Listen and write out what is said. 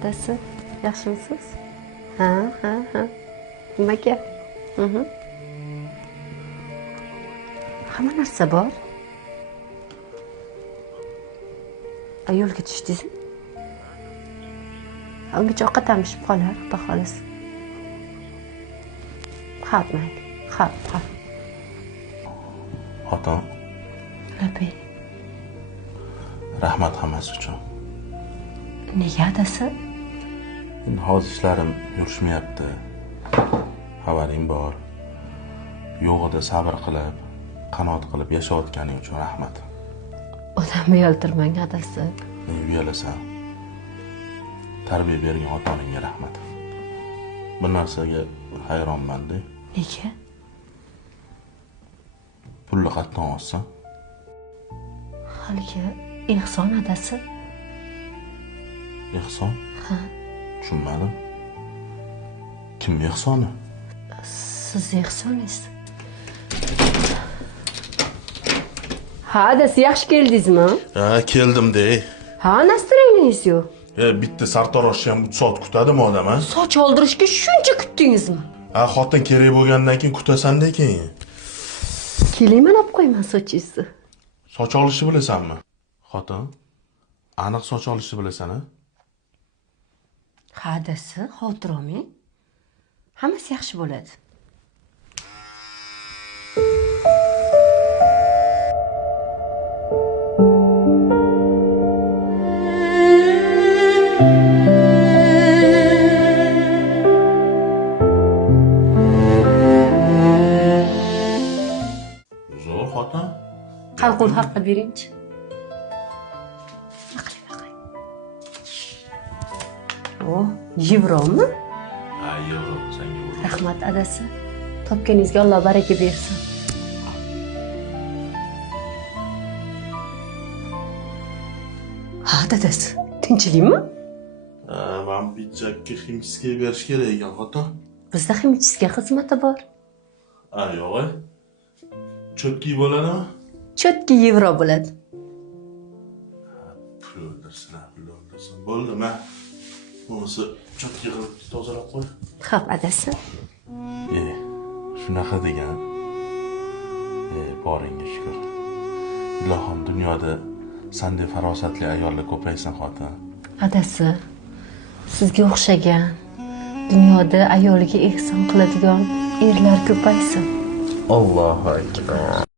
adasi, yaxshimisiz? Ha. Nimaga? Hamma narsa bor. Yo'lga tushdingizmi? Ungacha ovqatlanishib qolar, xudo xohlasa. Xo'p, mayli. Xo'p. Xotin, Labay. rahmat hammasi uchun. Nega adasi? Endi hozir ishlarim yurishmayapti. Xabaring bor. Yo'g'ida sabr qilib, qanoat qilib yashayotganing uchun rahmat. Odamni uyaltirmang adasi. Uyalasan. Tarbiya bergan ota-onangga rahmat. Bir narsaga hayronman-da. Nega? Pulni qatdan olsan? Haligi ehson adasi. Ehson? Ha. Tushunmadim. Kim ehsoni? Siz ehsoningiz. Ha, adasi yaxshi keldingizmi? Ha, keldim-de. Ha, nastoraningiz yo'q. Bitta sartaroshni ham 3 soat kutadimi odam, ha? Soch oldirishga shuncha kutdingizmi? Ha, xotin kerak bo'lgandan keyin kutasan-da keyin. Keling, olib qo'yman sochingizni. Soch olishni bilasanmi? Xotin, aniq soch olishni bilasan-a? Ha, adasi, xotir olmang. Hammasi yaxshi bo'ladi. Zo'r xotin. Qalqul haqqa bering-chi. Baqing. Oh, yevromi? Ha, yevro senga bo'ladi. Rahmat adasi. Topganingizga Alloh baraka bersin. Ha, dadasi, tinchlikmi? Men pidjakka ximchiska berish kerak ekan xotin. Bizda ximchiska xizmati bor. Ha, yo'q. Cho'tki bo'ladimi? Chotki yevro bo'ladi. Pul o'ldirsin. Bo'ldi, men bunisi cho'tki qilib tozalab qo'y. Xo'p, adasi. Shunaqa degan. Boringga shukr. Ilohim dunyoda sendek farosatli ayollar ko'paysin xotin. Adasi, sizga o'xshagan dunyoda ayoliga ehson qiladigan erlar ko'paysin. Allohu akbar.